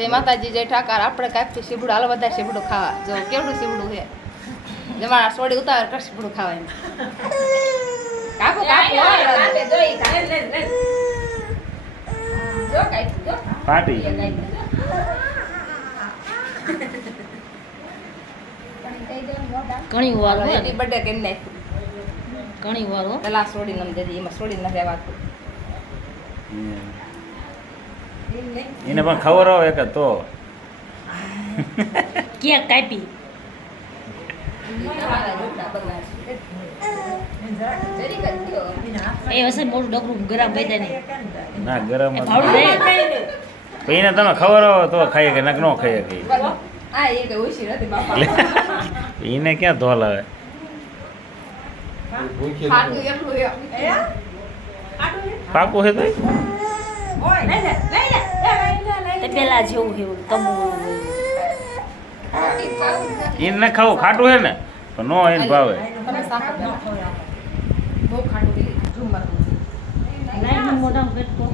જય માતાજી, જય ઠાકર. આપણે કાપી સીબડું, હાલો બધા સીબડું ખાવા. જો કેવડું સીબડું છે. જમાડા સોડી ઉતાર કર સીબડું ખાવા એમ. કાપો કાપો જો કાઈ જો પાટી ઘણી વાર હોય એની બર્થડે કરી નાખ. ઘણી વાર હો પેલા સોડી નમ દેદી એમાં સોડી ન રહેવાતું. એને પણ ખબર આવે કે તો કેક કાપી એ હશે મોટું ડગરું ગરમ થઈ જાય ને ના ગરમ જ ભાવડું નહીં. દે પણ એને તમે ખબર આવે તો ખાઈએ કે નક ન ખાઈએ કે આ એ કઈ ઓછી નથી બાપા. એને ક્યાં ધોલ આવે ખાટું એટલું હે. પાકું છે તો તે પેલા જેવું એવું તમુ એને ખાવું ખાટું છે ને પણ નો એને ભાવે તમે સાકર બહુ ખાટું થઈ ગયું. ઝુમર લાઈન મોઢામાં કેટલો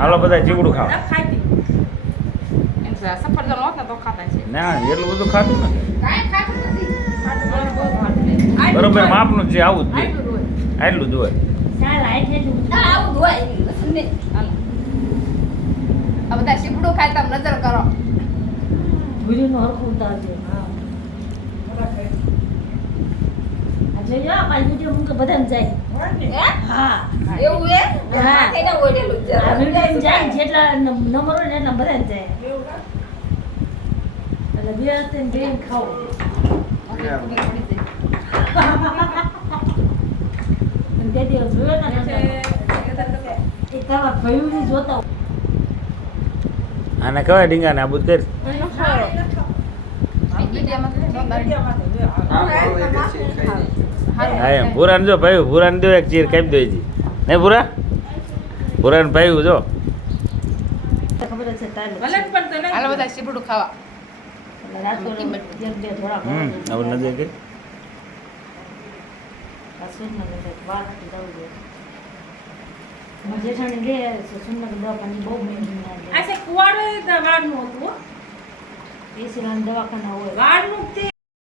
હાલો બધા ચીકડું ખાવ સફરજન હોત ને તો ખાતા છે. ના એટલું બધું ખાતું ને કાંઈ ખાતું નથી. બહુ ખાટું છે. બરોબર માપનું જ છે આવું જ દે આટલું જ હોય. આટલું જ હોય ચાલ આઈ છે ના, આવું જ હોય. લસણ નહીં. હાલો. આ બધા સીપડું ખાય તમે નજર કરો. ભૂરીનું હરખું ઉતારજો આજે જો આ વિડિયો મુકે બધાને જાય હે? હા એવું હે? હા. એને ઓળેલું જ આ છે. વિડિયો જાય જેટલા નંબર હોય ને એટલા બધાને જાય એટલે બે હતે બે ખાઓ અને તે દિવસ જોયો ને એ તારા ભયું જોતા આને કહેવાય ડીંગાને આ બધું કરી હા એમ ભૂરાને જો ભાઈ ભૂરાને દો એક ચીર કાપી દો હજી નહીં ભૂરા ભૂરાને ભાઈ જો ખબર છે તારે હાલો બધા સીપડું ખાવા. એટલે રાતો એક બે થોડા હવે નજર કરી વાત દઉં જેઠાણી લે સુન્નત દવાખાની બહુ મહેંગી આ કુવાડો વાળનું હતું એસી દવાખાના હોય વાળનું